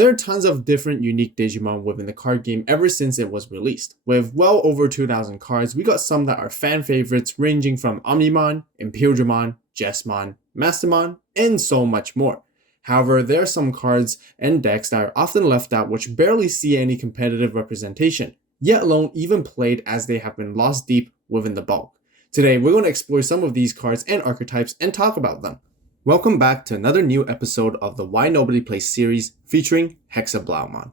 There are tons of different unique Digimon within the card game ever since it was released. With well over 2,000 cards, we got some that are fan favorites ranging from Omnimon, Imperialmon, Jesmon, Mastermon, and so much more. However, there are some cards and decks that are often left out which barely see any competitive representation, yet alone even played as they have been lost deep within the bulk. Today, we're going to explore some of these cards and archetypes and talk about them. Welcome back to another new episode of the Why Nobody Plays series featuring Hexeblaumon.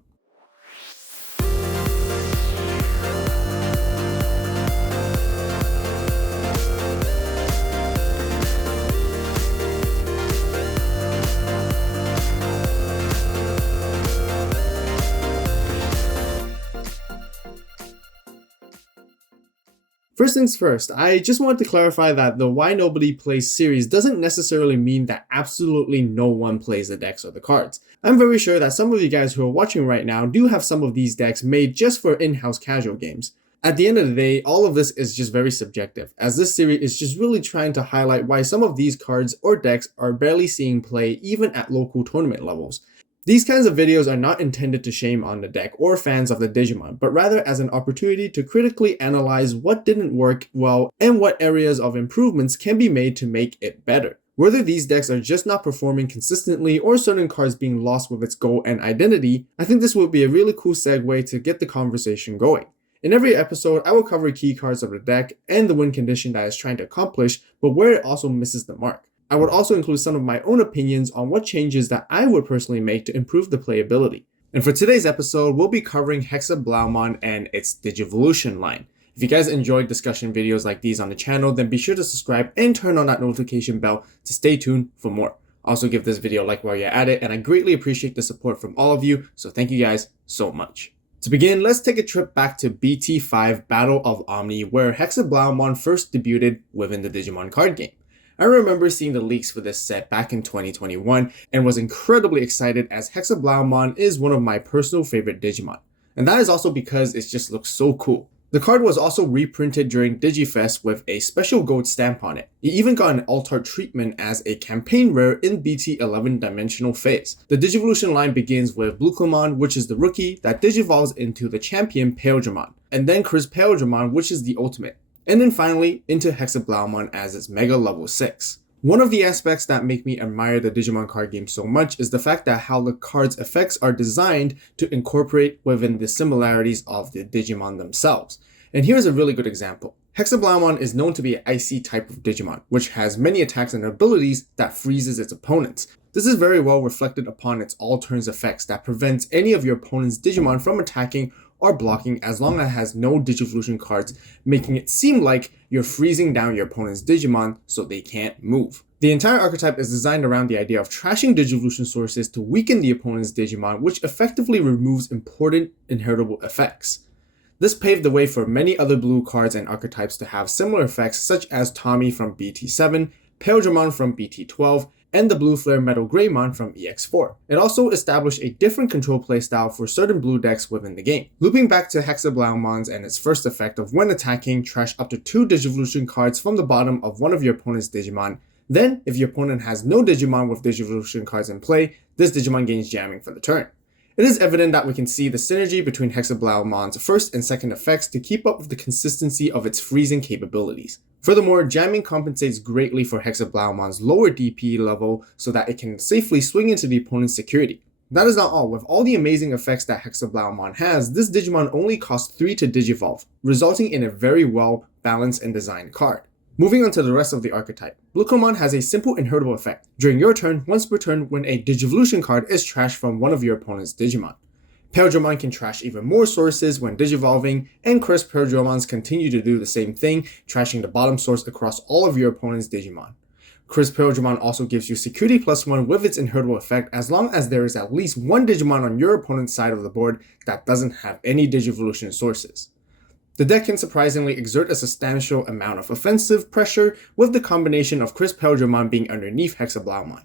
First things first, I just wanted to clarify that the Why Nobody Plays series doesn't necessarily mean that absolutely no one plays the decks or the cards. I'm very sure that some of you guys who are watching right now do have some of these decks made just for in-house casual games. At the end of the day, all of this is just very subjective, as this series is just really trying to highlight why some of these cards or decks are barely seeing play even at local tournament levels. These kinds of videos are not intended to shame on the deck or fans of the Digimon, but rather as an opportunity to critically analyze what didn't work well and what areas of improvements can be made to make it better. Whether these decks are just not performing consistently or certain cards being lost with its goal and identity, I think this would be a really cool segue to get the conversation going. In every episode, I will cover key cards of the deck and the win condition that it's trying to accomplish, but where it also misses the mark. I would also include some of my own opinions on what changes that I would personally make to improve the playability. And for today's episode, we'll be covering Hexeblaumon and its Digivolution line. If you guys enjoyed discussion videos like these on the channel, then be sure to subscribe and turn on that notification bell to stay tuned for more. Also give this video a like while you're at it, and I greatly appreciate the support from all of you, so thank you guys so much. To begin, let's take a trip back to BT5 Battle of Omni, where Hexeblaumon first debuted within the Digimon card game. I remember seeing the leaks for this set back in 2021 and was incredibly excited as Hexeblaumon is one of my personal favorite Digimon. And that is also because it just looks so cool. The card was also reprinted during Digifest with a special gold stamp on it. It even got an alt-art treatment as a campaign rare in BT11 dimensional phase. The Digivolution line begins with Blueclamon, which is the rookie that digivolves into the champion Paildramon, and then Chris Paildramon, which is the ultimate. And then finally into Hexeblaumon as its Mega Level 6. One of the aspects that make me admire the Digimon card game so much is the fact that how the card's effects are designed to incorporate within the similarities of the Digimon themselves. And here's a really good example. Hexeblaumon is known to be an icy type of Digimon, which has many attacks and abilities that freezes its opponents. This is very well reflected upon its all turns effects that prevents any of your opponent's Digimon from attacking or blocking as long as it has no Digivolution cards, making it seem like you're freezing down your opponent's Digimon so they can't move. The entire archetype is designed around the idea of trashing Digivolution sources to weaken the opponent's Digimon, which effectively removes important inheritable effects. This paved the way for many other blue cards and archetypes to have similar effects, such as Tommy from BT7, Paildramon from BT12, and the Blue Flare Metal Greymon from EX4. It also established a different control playstyle for certain blue decks within the game. Looping back to Hexeblaumon's and its first effect of when attacking, trash up to 2 Digivolution cards from the bottom of one of your opponent's Digimon. Then, if your opponent has no Digimon with Digivolution cards in play, this Digimon gains jamming for the turn. It is evident that we can see the synergy between Hexeblaumon's first and second effects to keep up with the consistency of its freezing capabilities. Furthermore, jamming compensates greatly for Hexeblaumon's lower DP level so that it can safely swing into the opponent's security. That is not all. With all the amazing effects that Hexeblaumon has, this Digimon only costs 3 to digivolve, resulting in a very well balanced and designed card. Moving on to the rest of the archetype, Blueclamon has a simple inheritable effect. During your turn, once per turn when a Digivolution card is trashed from one of your opponent's Digimon. Paildramon can trash even more sources when digivolving, and Chris Paildramons continue to do the same thing, trashing the bottom source across all of your opponent's Digimon. Chris Paildramon also gives you security +1 with its inheritable effect as long as there is at least one Digimon on your opponent's side of the board that doesn't have any Digivolution sources. The deck can surprisingly exert a substantial amount of offensive pressure with the combination of Chris Paildramon being underneath Hexablaumon.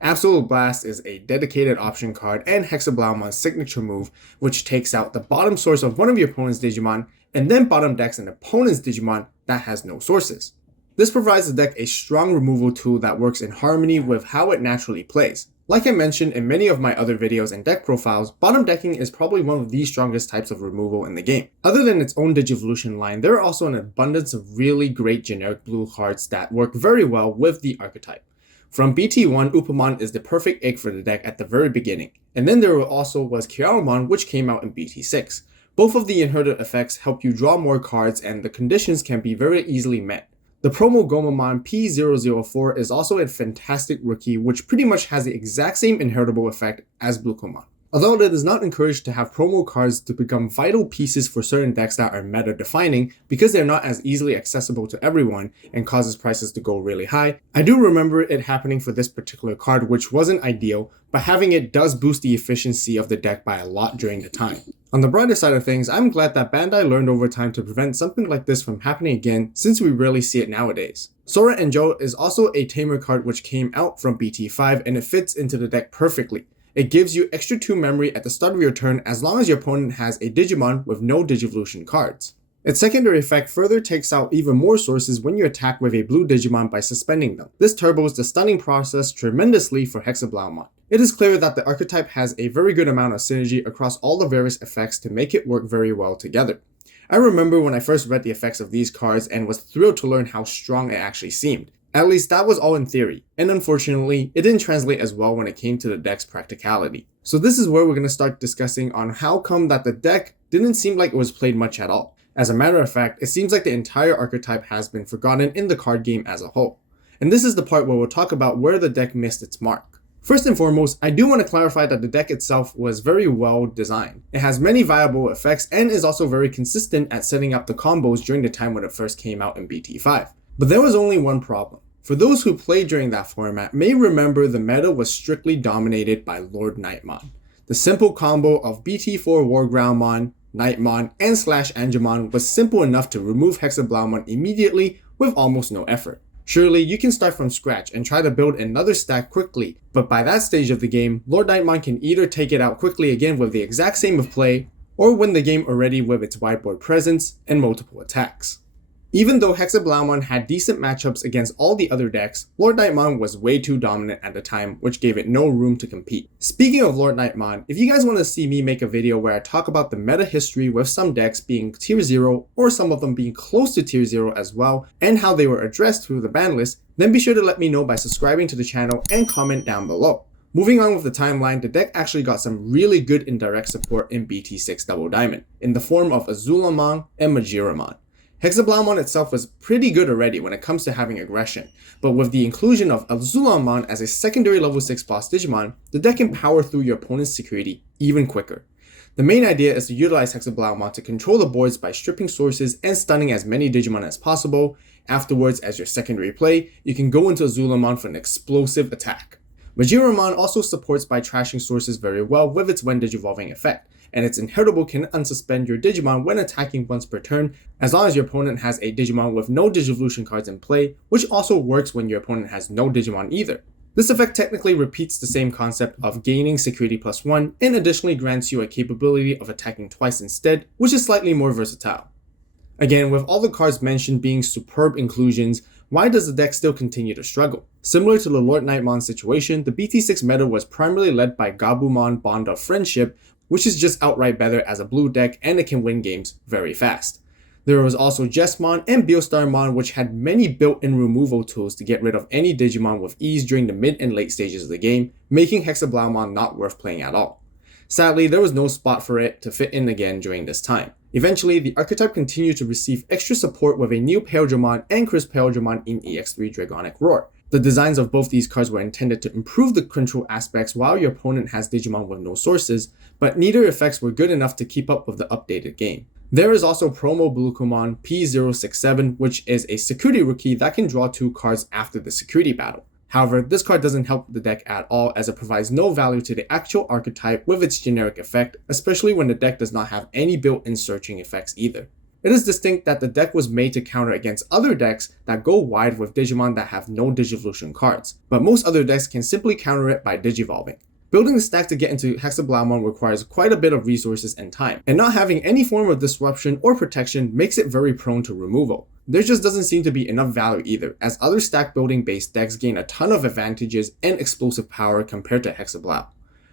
Absolute Blast is a dedicated option card and Hexablaumon's signature move, which takes out the bottom source of one of your opponent's Digimon and then bottom decks an opponent's Digimon that has no sources. This provides the deck a strong removal tool that works in harmony with how it naturally plays. Like I mentioned in many of my other videos and deck profiles, bottom decking is probably one of the strongest types of removal in the game. Other than its own Digivolution line, there are also an abundance of really great generic blue cards that work very well with the archetype. From BT1, Upamon is the perfect egg for the deck at the very beginning, and then there also was Kyaromon, which came out in BT6. Both of the inherited effects help you draw more cards, and the conditions can be very easily met. The promo Gomamon P004 is also a fantastic rookie which pretty much has the exact same inheritable effect as Blukomon. Although it is not encouraged to have promo cards to become vital pieces for certain decks that are meta defining because they're not as easily accessible to everyone and causes prices to go really high, I do remember it happening for this particular card, which wasn't ideal, but having it does boost the efficiency of the deck by a lot during the time. On the brighter side of things, I'm glad that Bandai learned over time to prevent something like this from happening again, since we rarely see it nowadays. Sora and Joe is also a tamer card which came out from BT5 and it fits into the deck perfectly. It gives you extra 2 memory at the start of your turn as long as your opponent has a Digimon with no Digivolution cards. Its secondary effect further takes out even more sources when you attack with a blue Digimon by suspending them. This turbos the stunning process tremendously for Hexeblaumon. It is clear that the archetype has a very good amount of synergy across all the various effects to make it work very well together. I remember when I first read the effects of these cards and was thrilled to learn how strong it actually seemed. At least that was all in theory, and unfortunately, it didn't translate as well when it came to the deck's practicality. So this is where we're going to start discussing on how come that the deck didn't seem like it was played much at all. As a matter of fact, it seems like the entire archetype has been forgotten in the card game as a whole. And this is the part where we'll talk about where the deck missed its mark. First and foremost, I do want to clarify that the deck itself was very well designed. It has many viable effects and is also very consistent at setting up the combos during the time when it first came out in BT5. But there was only one problem. For those who played during that format may remember the meta was strictly dominated by Lord Nightmon. The simple combo of BT4 Wargroundmon, Nightmon, and /Angemon was simple enough to remove Hexeblaumon immediately with almost no effort. Surely you can start from scratch and try to build another stack quickly, but by that stage of the game, Lord Nightmon can either take it out quickly again with the exact same of play, or win the game already with its sideboard presence and multiple attacks. Even though Hexeblaumon had decent matchups against all the other decks, Lord Nightmon was way too dominant at the time, which gave it no room to compete. Speaking of Lord Nightmon, if you guys want to see me make a video where I talk about the meta history with some decks being tier 0 or some of them being close to tier 0 as well, and how they were addressed through the ban list, then be sure to let me know by subscribing to the channel and comment down below. Moving on with the timeline, the deck actually got some really good indirect support in BT6 Double Diamond, in the form of Azulomon and Majiramon. Hexeblaumon itself was pretty good already when it comes to having aggression, but with the inclusion of Azulomon as a secondary level 6 boss Digimon, the deck can power through your opponent's security even quicker. The main idea is to utilize Hexeblaumon to control the boards by stripping sources and stunning as many Digimon as possible. Afterwards, as your secondary play, you can go into Azulomon for an explosive attack. Majiramon also supports by trashing sources very well with its when Digivolving effect, and its inheritable can unsuspend your Digimon when attacking once per turn, as long as your opponent has a Digimon with no Digivolution cards in play, which also works when your opponent has no Digimon either. This effect technically repeats the same concept of gaining security +1 and additionally grants you a capability of attacking twice instead, which is slightly more versatile. Again, with all the cards mentioned being superb inclusions, why does the deck still continue to struggle? Similar to the Lord Nightmon situation, the BT6 meta was primarily led by Gabumon Bond of Friendship, which is just outright better as a blue deck and it can win games very fast. There was also Jesmon and Beostarmon, which had many built-in removal tools to get rid of any Digimon with ease during the mid and late stages of the game, making Hexablaumon not worth playing at all. Sadly, there was no spot for it to fit in again during this time. Eventually, the archetype continued to receive extra support with a new Paildramon and Chris Paildramon in EX3 Dragonic Roar. The designs of both these cards were intended to improve the control aspects while your opponent has Digimon with no sources, but neither effects were good enough to keep up with the updated game. There is also Promo Blukomon P067, which is a security rookie that can draw 2 cards after the security battle. However, this card doesn't help the deck at all as it provides no value to the actual archetype with its generic effect, especially when the deck does not have any built-in searching effects either. It is distinct that the deck was made to counter against other decks that go wide with Digimon that have no Digivolution cards, but most other decks can simply counter it by Digivolving. Building the stack to get into Hexablaumon requires quite a bit of resources and time, and not having any form of disruption or protection makes it very prone to removal. there just doesn't seem to be enough value either, as other stack building based decks gain a ton of advantages and explosive power compared to Hexablaumon.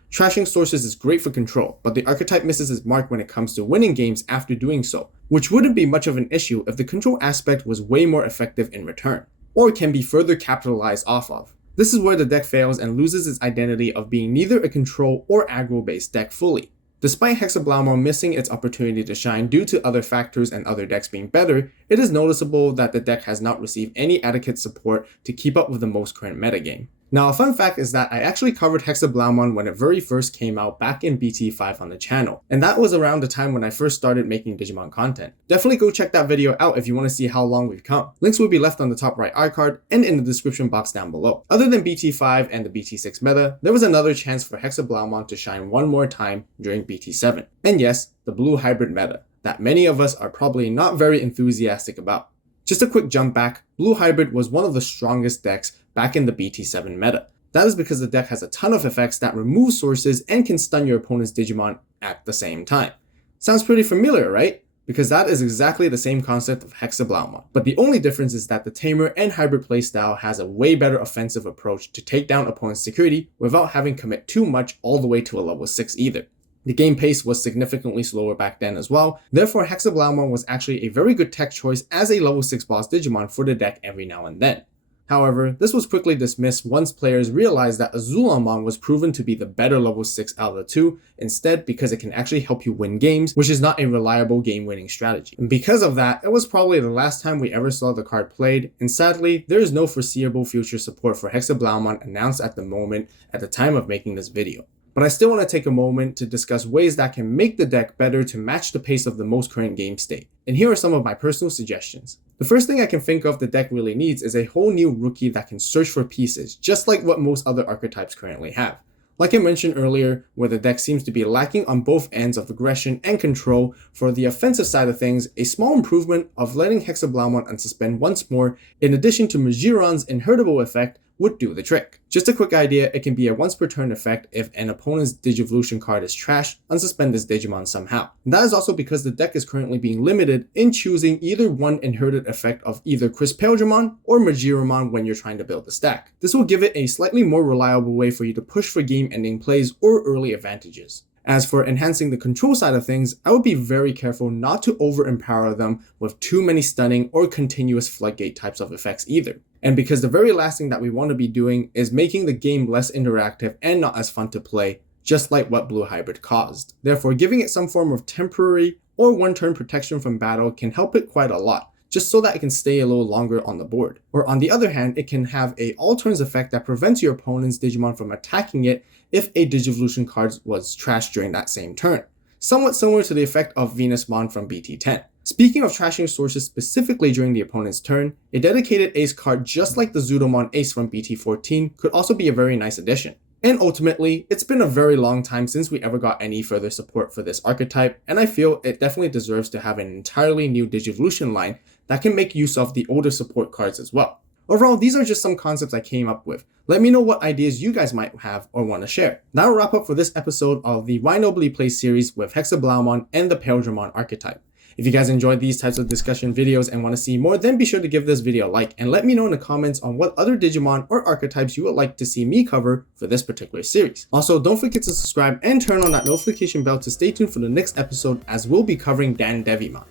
Trashing sources is great for control, but the archetype misses its mark when it comes to winning games after doing so, which wouldn't be much of an issue if the control aspect was way more effective in return, or can be further capitalized off of. This is where the deck fails and loses its identity of being neither a control or aggro based deck fully. Despite Hexeblaumon missing its opportunity to shine due to other factors and other decks being better, it is noticeable that the deck has not received any adequate support to keep up with the most current metagame. Now, a fun fact is that I actually covered Hexeblaumon when it very first came out back in BT5 on the channel, and that was around the time when I first started making Digimon content. Definitely go check that video out if you want to see how long we've come. Links will be left on the top right iCard and in the description box down below. Other than BT5 and the BT6 meta, there was another chance for Hexeblaumon to shine one more time during BT7. And yes, the blue hybrid meta, that many of us are probably not very enthusiastic about. Just a quick jump back, blue hybrid was one of the strongest decks back in the BT7 meta. That is because the deck has a ton of effects that remove sources and can stun your opponent's Digimon at the same time. Sounds pretty familiar, right? Because that is exactly the same concept of Hexeblaumon. But the only difference is that the Tamer and hybrid playstyle has a way better offensive approach to take down opponent's security without having to commit too much all the way to a level 6 either. The game pace was significantly slower back then as well, therefore Hexeblaumon was actually a very good tech choice as a level 6 boss Digimon for the deck every now and then. However, this was quickly dismissed once players realized that Hexeblaumon was proven to be the better level 6 out of the two, instead because it can actually help you win games, which is not a reliable game-winning strategy. And because of that, it was probably the last time we ever saw the card played, and sadly, there is no foreseeable future support for Hexeblaumon announced at the moment at the time of making this video. But I still want to take a moment to discuss ways that can make the deck better to match the pace of the most current game state. And here are some of my personal suggestions. The first thing I can think of the deck really needs is a whole new rookie that can search for pieces, just like what most other archetypes currently have. Like I mentioned earlier, where the deck seems to be lacking on both ends of aggression and control, for the offensive side of things, a small improvement of letting Hexablaumon unsuspend once more, in addition to Majiron's inheritable effect, would do the trick. Just a quick idea, it can be a once per turn effect if an opponent's Digivolution card is trashed, unsuspend this Digimon somehow. And that is also because the deck is currently being limited in choosing either one inherited effect of either Hexablaumon or Majironmon when you're trying to build the stack. This will give it a slightly more reliable way for you to push for game-ending plays or early advantages. As for enhancing the control side of things, I would be very careful not to over-empower them with too many stunning or continuous floodgate types of effects either. And because the very last thing that we want to be doing is making the game less interactive and not as fun to play, just like what Blue Hybrid caused. Therefore, giving it some form of temporary or one-turn protection from battle can help it quite a lot, just so that it can stay a little longer on the board. Or on the other hand, it can have a all-turns effect that prevents your opponent's Digimon from attacking it if a Digivolution card was trashed during that same turn. Somewhat similar to the effect of Venusmon from BT10. Speaking of trashing sources specifically during the opponent's turn, a dedicated ace card just like the Zudomon Ace from BT14 could also be a very nice addition. And ultimately, it's been a very long time since we ever got any further support for this archetype, and I feel it definitely deserves to have an entirely new Digivolution line that can make use of the older support cards as well. Overall, these are just some concepts I came up with. Let me know what ideas you guys might have or want to share. That will wrap up for this episode of the Why Nobly Plays series with Hexeblaumon and the Paildramon archetype. If you guys enjoyed these types of discussion videos and want to see more, then be sure to give this video a like and let me know in the comments on what other Digimon or archetypes you would like to see me cover for this particular series. Also, don't forget to subscribe and turn on that notification bell to stay tuned for the next episode, as we'll be covering Dan Devimon.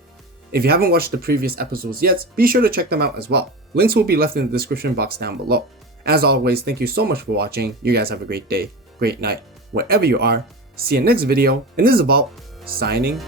If you haven't watched the previous episodes yet, be sure to check them out as well. Links will be left in the description box down below. As always, thank you so much for watching. You guys have a great day, great night, wherever you are. See you next video, and this is Avault, signing